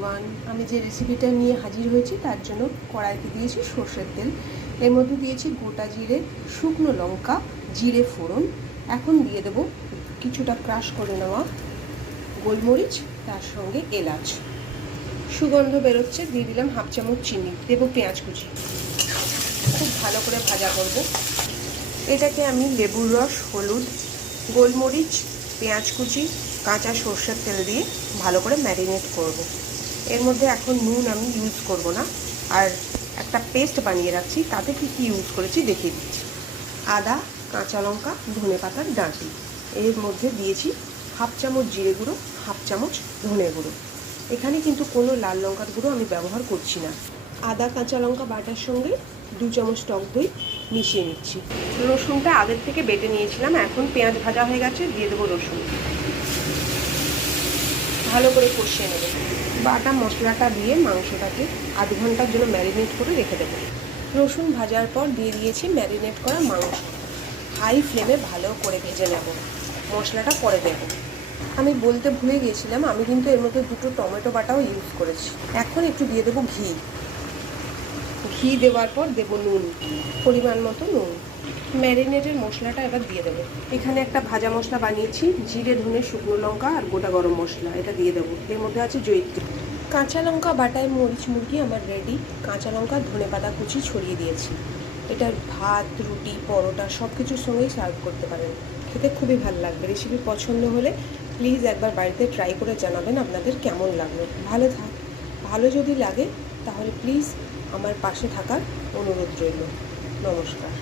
Everyone, আমি যে রেসিপিটা নিয়ে হাজির হয়েছি তার জন্য কড়াইতে দিয়েছি সর্ষের তেল। এর মধ্যে দিয়েছি গোটা জিরে, শুকনো লঙ্কা, জিরে ফোড়ন। এখন দিয়ে দেবো কিছুটা ক্রাশ করে নেওয়া গোলমরিচ, তার সঙ্গে এলাচ। সুগন্ধ বেরোচ্ছে, দিয়ে দিলাম হাফ চামচ চিনি, দেবো পেঁয়াজ কুচি। খুব ভালো করে ভাজা করব। এটাকে আমি লেবুর রস, হলুদ, গোলমরিচ, পেঁয়াজ কুচি, কাঁচা সর্ষের তেল দিয়ে ভালো করে ম্যারিনেট করব। এর মধ্যে এখন নুন আমি ইউজ করব না, আর একটা পেস্ট বানিয়ে রাখছি, তাতে কী কী ইউজ করেছি দেখিয়ে দিচ্ছি। আদা, কাঁচা লঙ্কা, ধনে পাতার ডাঁটি। এর মধ্যে দিয়েছি হাফ চামচ জিরে গুঁড়ো, হাফ চামচ ধনে গুঁড়ো। এখানে কিন্তু কোনো লাল লঙ্কার গুঁড়ো আমি ব্যবহার করছি না। আদা কাঁচা লঙ্কা বাটার সঙ্গে 2 চামচ টক দই মিশিয়ে নিচ্ছি। রসুনটা আগের থেকে বেটে নিয়েছিলাম, এখন পেঁয়াজ ভাজা হয়ে গেছে, দিয়ে দেবো রসুন। ভালো করে কষিয়ে নেব। বাটা মশলাটা দিয়ে মাংসটাকে আধ ঘন্টার জন্য ম্যারিনেট করে রেখে দেবো। রসুন ভাজার পর দিয়ে দিয়েছি ম্যারিনেট করা মাংস। হাই ফ্লেমে ভালো করে ভেজে নেব, মশলাটা পরে দেবো। আমি বলতে ভুলে গিয়েছিলাম, আমি কিন্তু এর মধ্যে 2টো টমেটো বাটাও ইউজ করেছি। এখন একটু দিয়ে দেবো ঘি দেওয়ার পর দেবো নুন, পরিমাণ মতো নুন। ম্যারিনেটের মশলাটা এবার দিয়ে দেবো। এখানে একটা ভাজা মশলা বানিয়েছি, জিরে, ধনে, শুকনো লঙ্কা আর গোটা গরম মশলা, এটা দিয়ে দেবো। এর মধ্যে আছে জয়িত্রী। কাঁচা লঙ্কা বাটায় মরিচ মুরগি আমার রেডি। কাঁচা লঙ্কা, ধনে পাতা কুচি ছড়িয়ে দিয়েছি। এটা ভাত, রুটি, পরোটা সব কিছুর সঙ্গেই সার্ভ করতে পারেন। খেতে খুবই ভালো লাগবে। রেসিপি পছন্দ হলে প্লিজ একবার বাড়িতে ট্রাই করে জানাবেন আপনাদের কেমন লাগলো। ভালো যদি লাগে তাহলে প্লিজ আমার পাশে থাকার অনুরোধ রইল। নমস্কার।